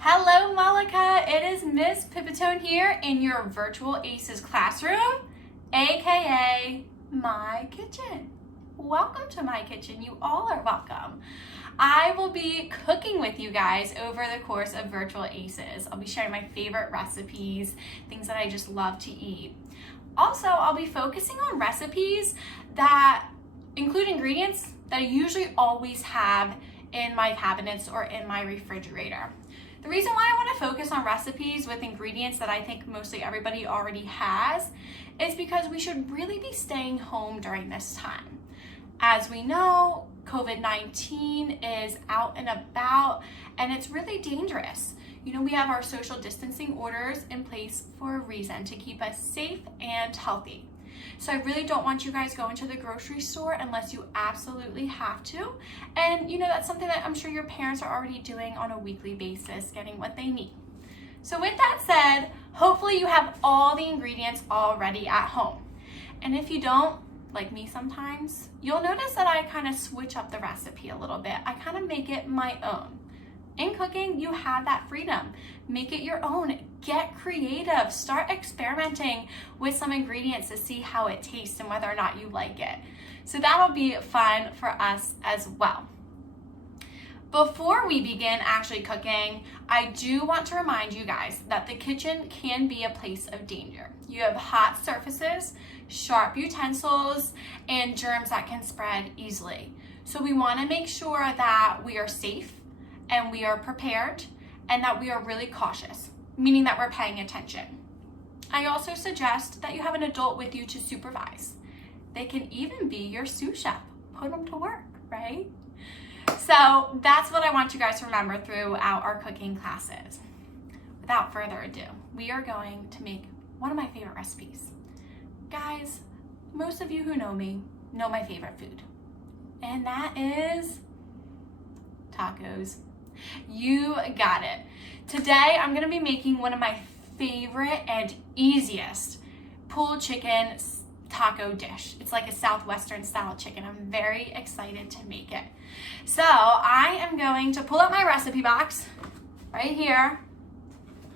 Hello Malika, it is Miss Pipitone here in your Virtual Aces classroom, aka my kitchen. Welcome to my kitchen, you all are welcome. I will be cooking with you guys over the course of Virtual Aces. I'll be sharing my favorite recipes, things that I just love to eat. Also, I'll be focusing on recipes that include ingredients that I usually always have in my cabinets or in my refrigerator. The reason why I want to focus on recipes with ingredients that I think mostly everybody already has is because we should really be staying home during this time. As we know, COVID-19 is out and about and it's really dangerous. You know, we have our social distancing orders in place for a reason, to keep us safe and healthy. So I really don't want you guys going to the grocery store unless you absolutely have to. And you know, that's something that I'm sure your parents are already doing on a weekly basis, getting what they need. So with that said, hopefully you have all the ingredients already at home. And if you don't, like me sometimes, you'll notice that I kind of switch up the recipe a little bit. I kind of make it my own. In cooking, you have that freedom. Make it your own. Get creative. Start experimenting with some ingredients to see how it tastes and whether or not you like it. So that'll be fun for us as well. Before we begin actually cooking, I do want to remind you guys that the kitchen can be a place of danger. You have hot surfaces, sharp utensils, and germs that can spread easily. So we want to make sure that we are safe and we are prepared and that we are really cautious, meaning that we're paying attention. I also suggest that you have an adult with you to supervise. They can even be your sous chef. Put them to work, right? So that's what I want you guys to remember throughout our cooking classes. Without further ado, we are going to make one of my favorite recipes. Guys, most of you who know me know my favorite food, and that is tacos. You got it. Today, I'm gonna be making one of my favorite and easiest pulled chicken taco dish. It's like a Southwestern style chicken. I'm very excited to make it. So I am going to pull out my recipe box right here,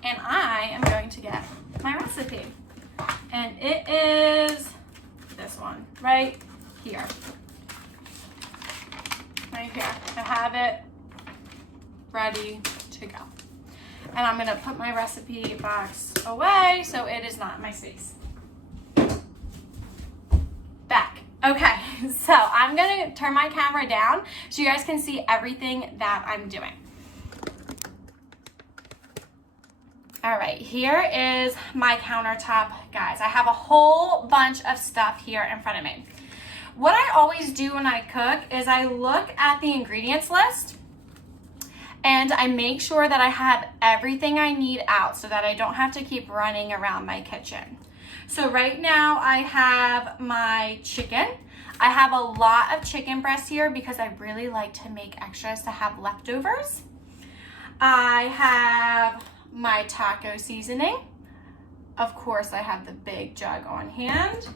and I am going to get my recipe. And it is this one right here. Right here. I have it ready to go. And I'm gonna put my recipe box away so it is not in my space. Back. Okay, so I'm gonna turn my camera down so you guys can see everything that I'm doing. All right, here is my countertop, guys. I have a whole bunch of stuff here in front of me. What I always do when I cook is I look at the ingredients list and I make sure that I have everything I need out so that I don't have to keep running around my kitchen. So right now I have my chicken. I have a lot of chicken breast here because I really like to make extras to have leftovers. I have my taco seasoning. Of course, I have the big jug on hand.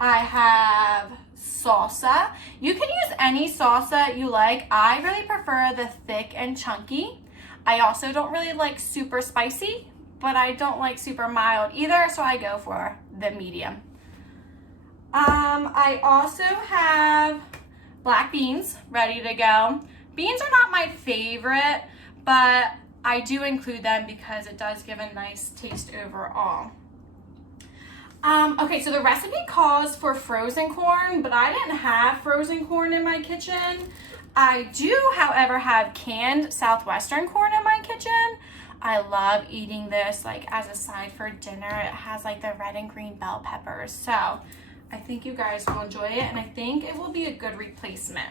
I have salsa. You can use any salsa you like. I really prefer the thick and chunky. I also don't really like super spicy, but I don't like super mild either, so I go for the medium. I also have black beans ready to go. Beans are not my favorite, but I do include them because it does give a nice taste overall. Okay, so the recipe calls for frozen corn, but I didn't have frozen corn in my kitchen. I do, however, have canned Southwestern corn in my kitchen. I love eating this like as a side for dinner. It has like the red and green bell peppers. So I think you guys will enjoy it, and I think it will be a good replacement.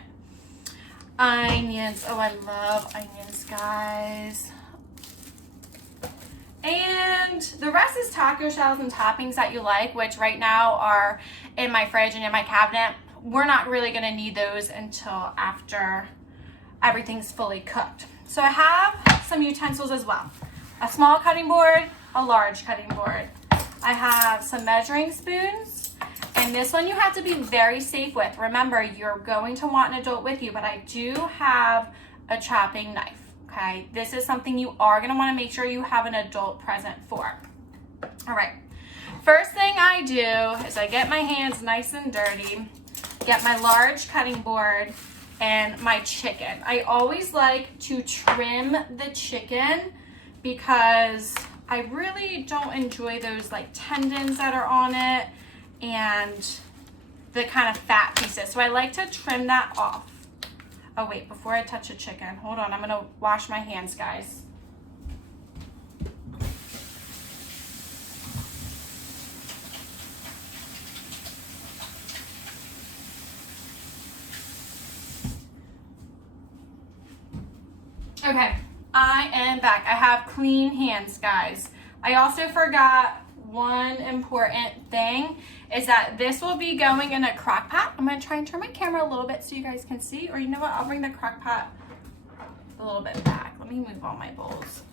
Onions. Oh, I love onions, guys. And the rest is taco shells and toppings that you like, which right now are in my fridge and in my cabinet. We're not really gonna need those until after everything's fully cooked. So I have some utensils as well. A small cutting board, a large cutting board. I have some measuring spoons, and this one you have to be very safe with. Remember, you're going to want an adult with you, but I do have a chopping knife. okay? This is something you are gonna wanna make sure you have an adult present for. All right, first thing I do is I get my hands nice and dirty, get my large cutting board and my chicken. I always like to trim the chicken because I really don't enjoy those like tendons that are on it and the kind of fat pieces. So I like to trim that off. Oh wait, before I touch the chicken, hold on, I'm gonna wash my hands, guys. Okay, I am back. I have clean hands, guys. I also forgot one important thing is that this will be going in a crock pot. I'm gonna try and turn my camera a little bit so you guys can see, or you know what, I'll bring the crock pot a little bit back. Let me move all my bowls.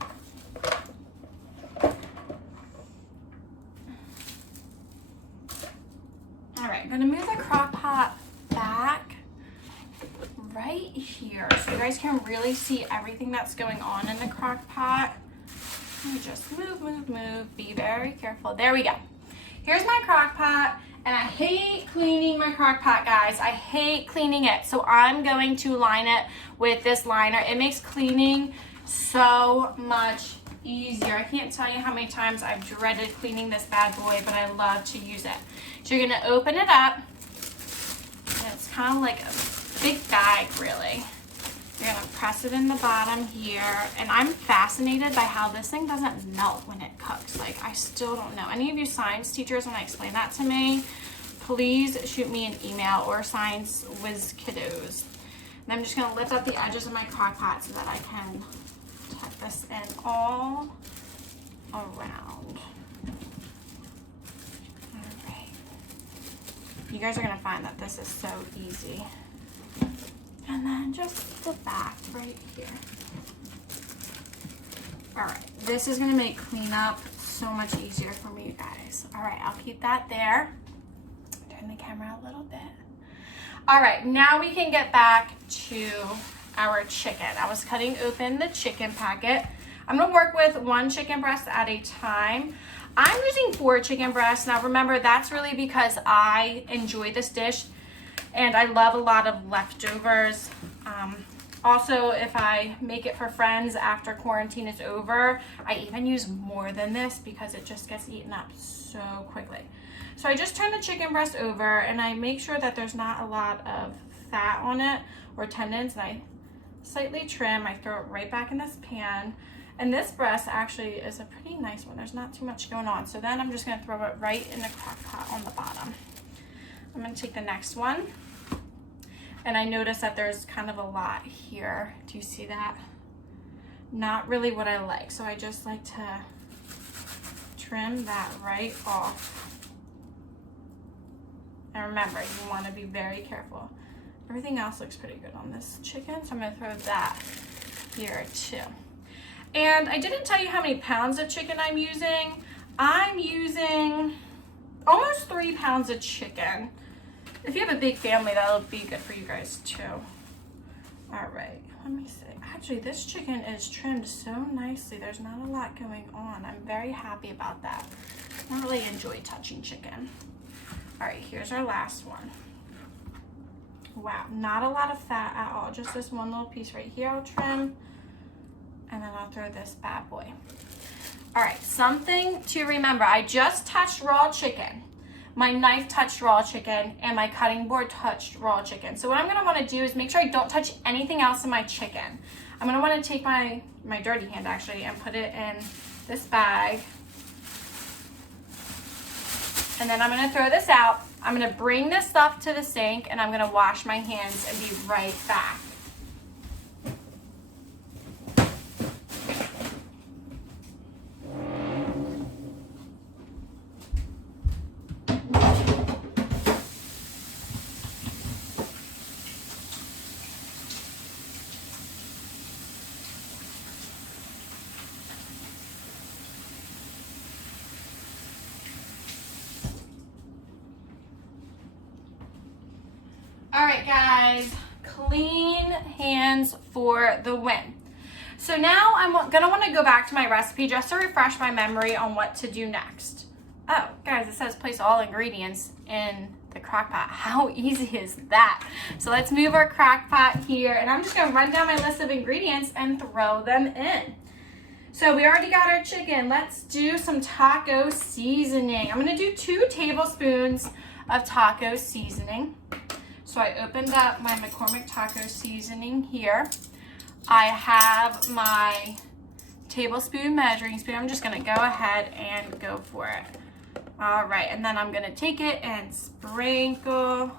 All right, I'm gonna move the crock pot back right here so you guys can really see everything that's going on in the crock pot. Let me just move, be very careful. There we go. Here's my crock pot, and I hate cleaning my crock pot, guys. I hate cleaning it, so I'm going to line it with this liner. It makes cleaning so much easier. I can't tell you how many times I've dreaded cleaning this bad boy, but I love to use it. So you're gonna open it up, and it's kind of like a big bag, really. You're gonna press it in the bottom here, and I'm fascinated by how this thing doesn't melt when it cooks. Like, I still don't know. Any of you science teachers, when I explain that to me, please shoot me an email, or science whiz kiddos. And I'm just gonna lift up the edges of my crock pot so that I can tuck this in all around. All right. You guys are gonna find that this is so easy. And then just the back right here. All right, this is gonna make cleanup so much easier for me, you guys. All right, I'll keep that there. Turn the camera a little bit. All right, now we can get back to our chicken. I was cutting open the chicken packet. I'm gonna work with one chicken breast at a time. I'm using 4 chicken breasts. Now remember, that's really because I enjoy this dish and I love a lot of leftovers. Also, if I make it for friends after quarantine is over, I even use more than this because it just gets eaten up so quickly. So I just turn the chicken breast over and I make sure that there's not a lot of fat on it or tendons, and I slightly trim. I throw it right back in this pan. And this breast actually is a pretty nice one. There's not too much going on. So then I'm just gonna throw it right in the crock pot on the bottom. I'm gonna take the next one. And I notice that there's kind of a lot here. Do you see that? Not really what I like. So I just like to trim that right off. And remember, you want to be very careful. Everything else looks pretty good on this chicken, so I'm gonna throw that here too. And I didn't tell you how many pounds of chicken I'm using. I'm using almost 3 pounds of chicken. If you have a big family, that'll be good for you guys too. All right, let me see. Actually, this chicken is trimmed so nicely. There's not a lot going on. I'm very happy about that. I don't really enjoy touching chicken. All right, here's our last one. Wow, not a lot of fat at all. Just this one little piece right here I'll trim. And then I'll throw this bad boy. All right, something to remember. I just touched raw chicken. My knife touched raw chicken and my cutting board touched raw chicken. So what I'm gonna wanna do is make sure I don't touch anything else in my chicken. I'm gonna wanna take my dirty hand actually and put it in this bag. And then I'm gonna throw this out. I'm gonna bring this stuff to the sink and I'm gonna wash my hands and be right back. All right, guys, clean hands for the win. So now I'm gonna wanna go back to my recipe just to refresh my memory on what to do next. Oh, guys, it says place all ingredients in the crock pot. How easy is that? So let's move our crock pot here, and I'm just gonna run down my list of ingredients and throw them in. So we already got our chicken. Let's do some taco seasoning. I'm gonna do 2 tablespoons of taco seasoning. So I opened up my McCormick taco seasoning here. I have my tablespoon measuring spoon. I'm just gonna go ahead and go for it. All right, and then I'm gonna take it and sprinkle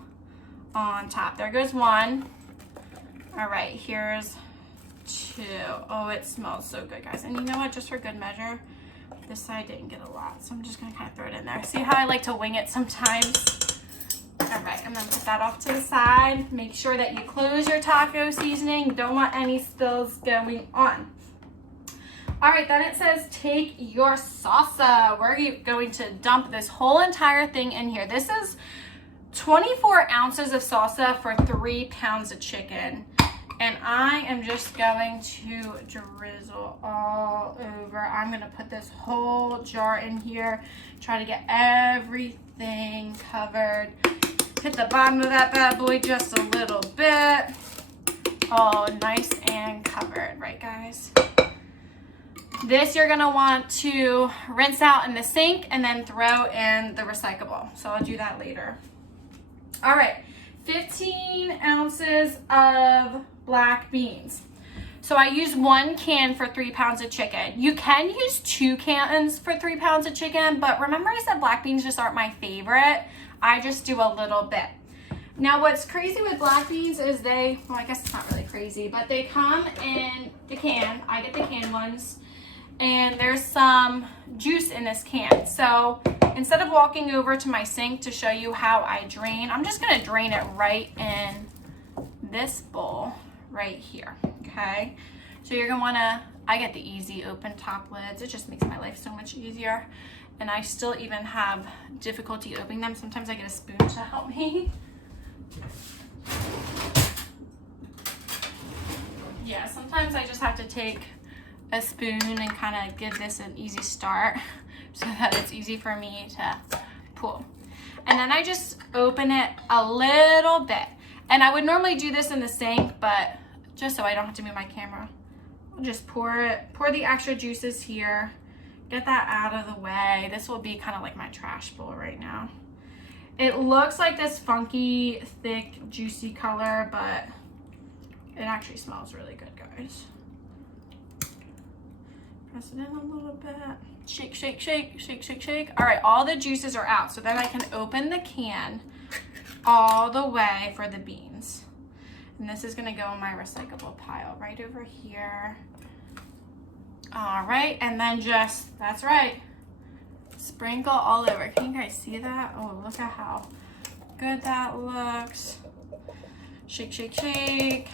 on top. There goes 1. All right, here's 2. Oh, it smells so good, guys. And you know what, just for good measure, this side didn't get a lot, so I'm just gonna kind of throw it in there. See how I like to wing it sometimes? All right, I'm gonna put that off to the side. Make sure that you close your taco seasoning. Don't want any spills going on. All right, then it says take your salsa. We're going to dump this whole entire thing in here. This is 24 ounces of salsa for 3 pounds of chicken. And I am just going to drizzle all over. I'm gonna put this whole jar in here, try to get everything covered. Hit the bottom of that bad boy just a little bit. Oh, nice and covered, right guys? This you're gonna want to rinse out in the sink and then throw in the recyclable. So I'll do that later. All right, 15 ounces of black beans. So I use 1 can for 3 pounds of chicken. You can use 2 cans for 3 pounds of chicken, but remember I said black beans just aren't my favorite. I just do a little bit. Now what's crazy with black beans is well, I guess it's not really crazy, but they come in the can. I get the canned ones. And there's some juice in this can. So instead of walking over to my sink to show you how I drain, I'm just gonna drain it right in this bowl right here, okay? So you're gonna wanna, I get the easy open top lids. It just makes my life so much easier. And I still even have difficulty opening them. Sometimes I get a spoon to help me. Yeah, sometimes I just have to take a spoon and kind of give this an easy start so that it's easy for me to pull. And then I just open it a little bit. And I would normally do this in the sink, but just so I don't have to move my camera, I'll just pour the extra juices here, get that out of the way. This will be kind of like my trash bowl right now. It looks like this funky, thick, juicy color, but it actually smells really good, guys. Press it in a little bit. Shake, shake, shake, shake, shake, shake. All right, all the juices are out. So then I can open the can all the way for the beans. And this is gonna go in my recyclable pile right over here. All right, and then just, that's right, sprinkle all over. Can you guys see that? Oh, look at how good that looks. Shake, shake, shake.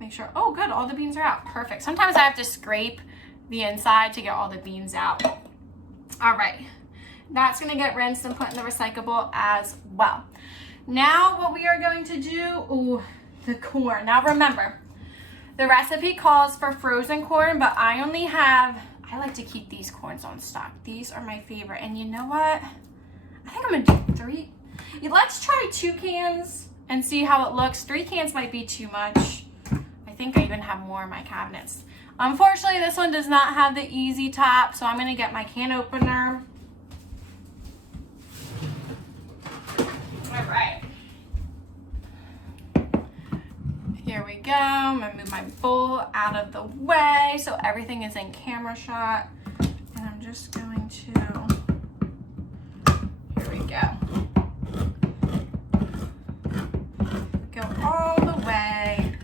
Make sure, oh good, all the beans are out. Perfect. Sometimes I have to scrape the inside to get all the beans out. All right, that's gonna get rinsed and put in the recyclable as well. Now what we are going to do, the corn. Now remember, the recipe calls for frozen corn, but I like to keep these corns on stock. These are my favorite. And you know what? I think I'm gonna do 3. Let's try 2 cans and see how it looks. 3 cans might be too much. I think I even have more in my cabinets. Unfortunately, this one does not have the easy top, so I'm gonna get my can opener. All right. Here we go. I'm gonna move my bowl out of the way so everything is in camera shot. And I'm just going to, here we go. Go all the way.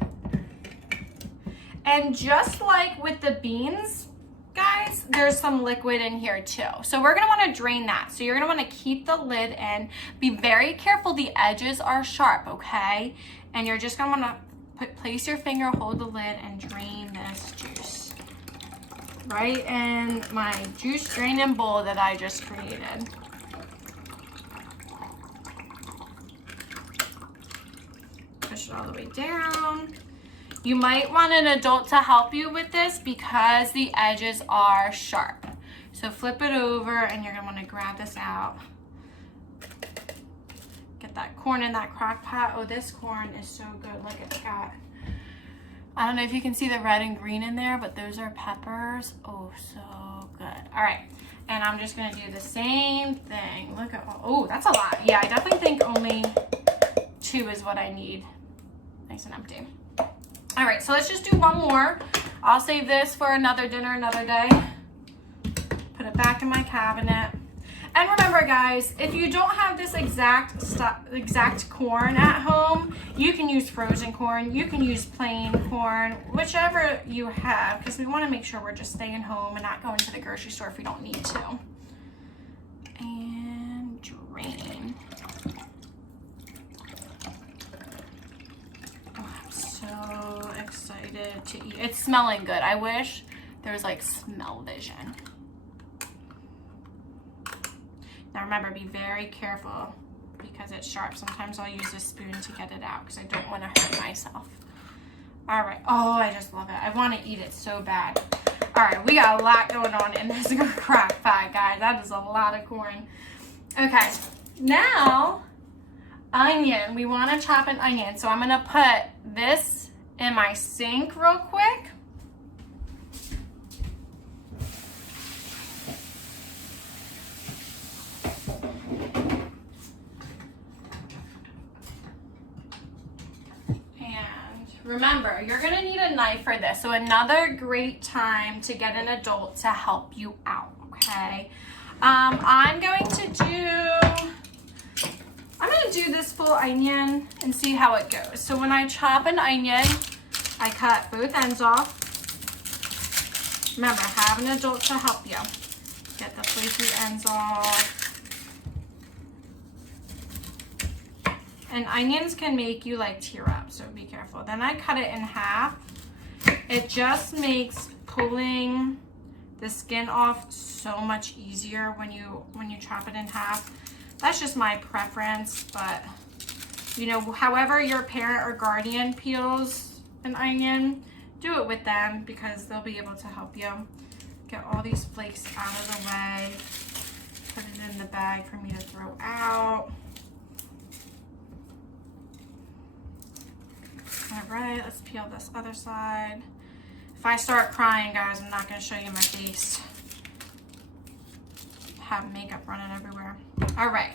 And just like with the beans, guys, there's some liquid in here too. So we're gonna wanna drain that. So you're gonna wanna keep the lid in. Be very careful, the edges are sharp, okay? And you're just gonna wanna place your finger, hold the lid, and drain this juice right in my juice draining bowl that I just created. Push it all the way down. You might want an adult to help you with this because the edges are sharp. So flip it over and you're gonna wanna grab this out. Get that corn in that crock pot. Oh, this corn is so good. Look, it's got, I don't know if you can see the red and green in there, but those are peppers. Oh, so good. All right, and I'm just gonna do the same thing. Look at, oh, that's a lot. Yeah, I definitely think only 2 is what I need. Nice and empty. All right, so let's just do one more. I'll save this for another dinner, another day. Put it back in my cabinet. And remember, guys, if you don't have this exact corn at home, you can use frozen corn, you can use plain corn, whichever you have, because we want to make sure we're just staying home and not going to the grocery store if we don't need to. And drain. Oh, I'm so excited to eat. It's smelling good. I wish there was like smell vision. Now remember, be very careful because it's sharp. Sometimes I'll use a spoon to get it out because I don't want to hurt myself. All right. Oh, I just love it. I want to eat it so bad. All right, we got a lot going on in this crock pot, guys. That is a lot of corn. Okay, now onion. We want to chop an onion. So I'm going to put this in my sink real quick. Remember, you're gonna need a knife for this. So another great time to get an adult to help you out, okay? I'm gonna do this full onion and see how it goes. So when I chop an onion, I cut both ends off. Remember, have an adult to help you. Get the flaky ends off. And onions can make you like tear up, so be careful. Then I cut it in half. It just makes pulling the skin off so much easier when you chop it in half. That's just my preference, but you know, however your parent or guardian peels an onion, do it with them because they'll be able to help you. Get all these flakes out of the way. Put it in the bag for me to throw out. All right, let's peel this other side. If I start crying, guys, I'm not gonna show you my face. Have makeup running everywhere. All right.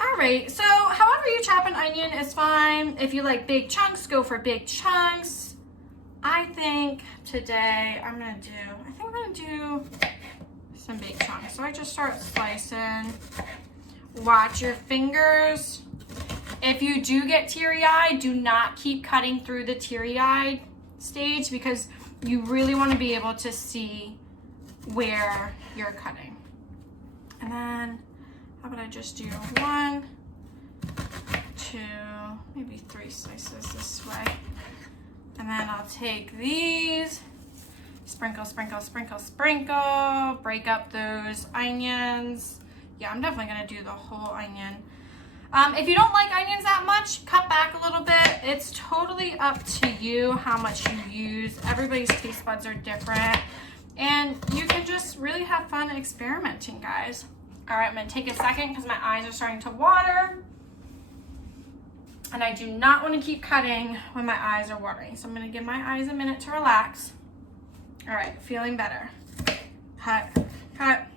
All right, so however you chop an onion is fine. If you like big chunks, go for big chunks. I think today I'm gonna do some big chunks. So I just start slicing. Watch your fingers. If you do get teary-eyed, do not keep cutting through the teary-eyed stage because you really want to be able to see where you're cutting. And then, how about I just do 1, 2, maybe 3 slices this way. And then I'll take these, sprinkle, sprinkle, sprinkle, sprinkle, break up those onions. Yeah, I'm definitely going to do the whole onion. If you don't like onions that much, cut back a little bit. It's totally up to you how much you use. Everybody's taste buds are different. And you can just really have fun experimenting, guys. All right, I'm gonna take a second because my eyes are starting to water. And I do not want to keep cutting when my eyes are watering. So I'm gonna give my eyes a minute to relax. All right, feeling better. Cut, cut.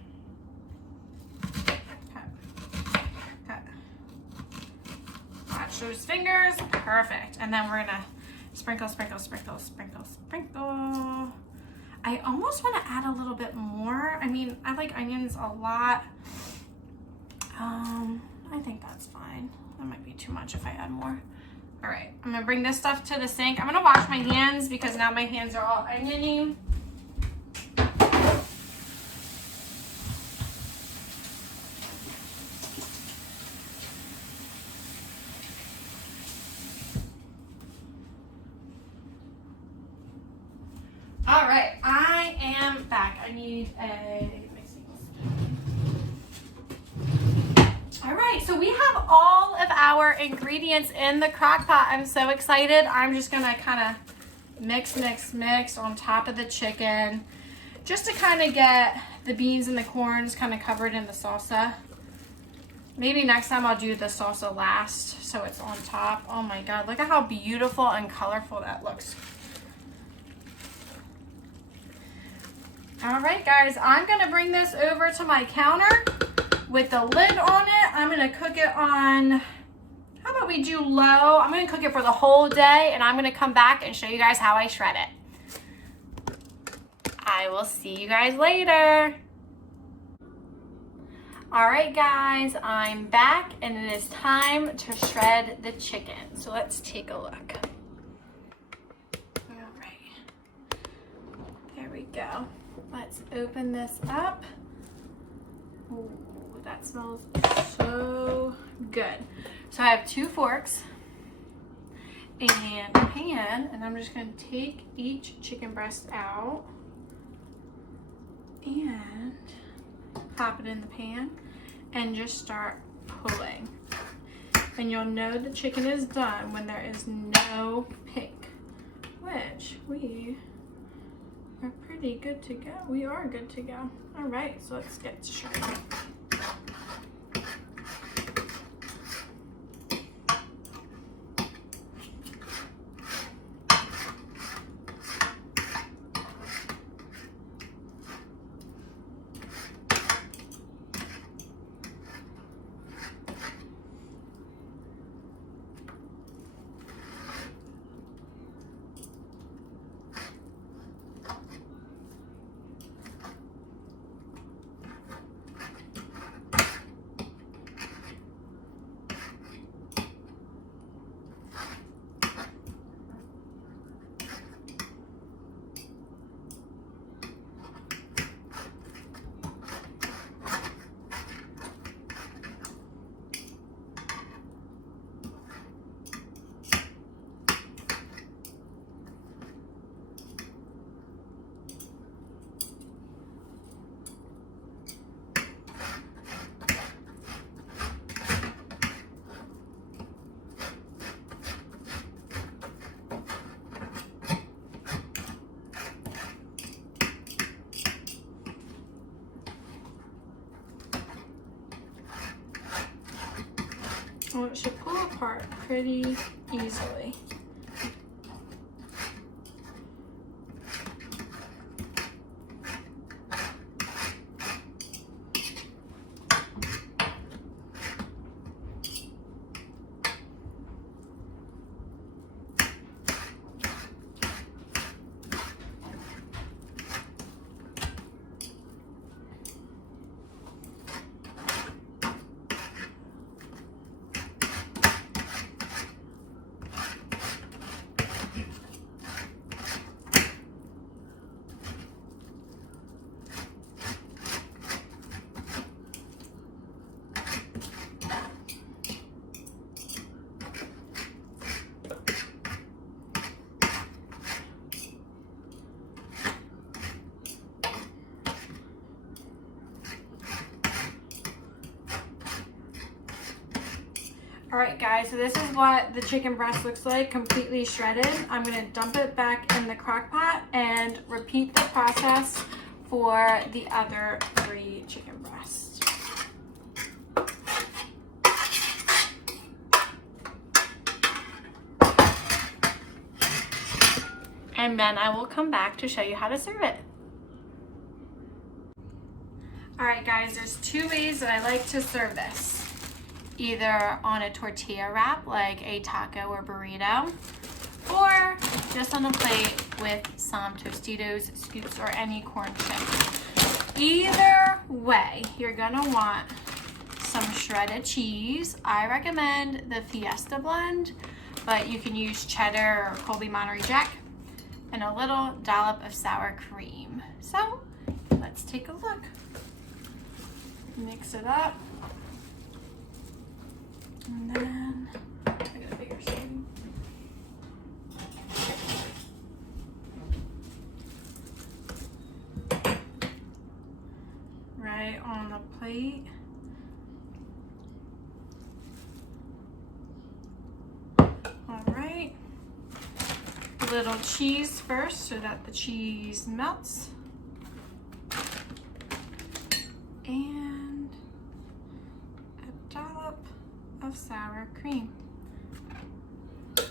Watch those fingers, perfect. And then we're gonna sprinkle, sprinkle, sprinkle, sprinkle, sprinkle. I almost wanna add a little bit more. I mean, I like onions a lot. I think that's fine. That might be too much if I add more. All right, I'm gonna bring this stuff to the sink. I'm gonna wash my hands because now my hands are all oniony. All right, I am back. I need a mixing spoon. All right, so we have all of our ingredients in the crock pot. I'm so excited. I'm just gonna kind of mix on top of the chicken just to kind of get the beans and the corns kind of covered in the salsa. Maybe next time I'll do the salsa last so it's on top. Oh my God, look at how beautiful and colorful that looks. All right, guys, I'm gonna bring this over to my counter with the lid on it. I'm gonna cook it on, how about we do low? I'm gonna cook it for the whole day, and I'm gonna come back and show you guys how I shred it. I will see you guys later. All right, guys, I'm back, and it is time to shred the chicken. So let's take a look. All right, there we go. Let's open this up. Ooh, that smells so good. So I have 2 forks and a pan, and I'm just gonna take each chicken breast out and pop it in the pan and just start pulling. And you'll know the chicken is done when there is no pink, which we are pretty good to go. We are good to go. All right, so let's get shredded. Well, it should pull apart pretty easily. All right, guys, so this is what the chicken breast looks like, completely shredded. I'm gonna dump it back in the crock pot and repeat the process for the other 3 chicken breasts. And then I will come back to show you how to serve it. All right, guys, there's 2 ways that I like to serve this. Either on a tortilla wrap like a taco or burrito, or just on a plate with some Tostitos, scoops, or any corn chips. Either way, you're gonna want some shredded cheese. I recommend the Fiesta blend, but you can use cheddar or Colby Monterey Jack, and a little dollop of sour cream. So let's take a look. Mix it up. And then, I got a bigger spoon. Right on the plate. little cheese first so that the cheese melts. And a dollop of sour cream.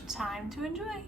Time to enjoy.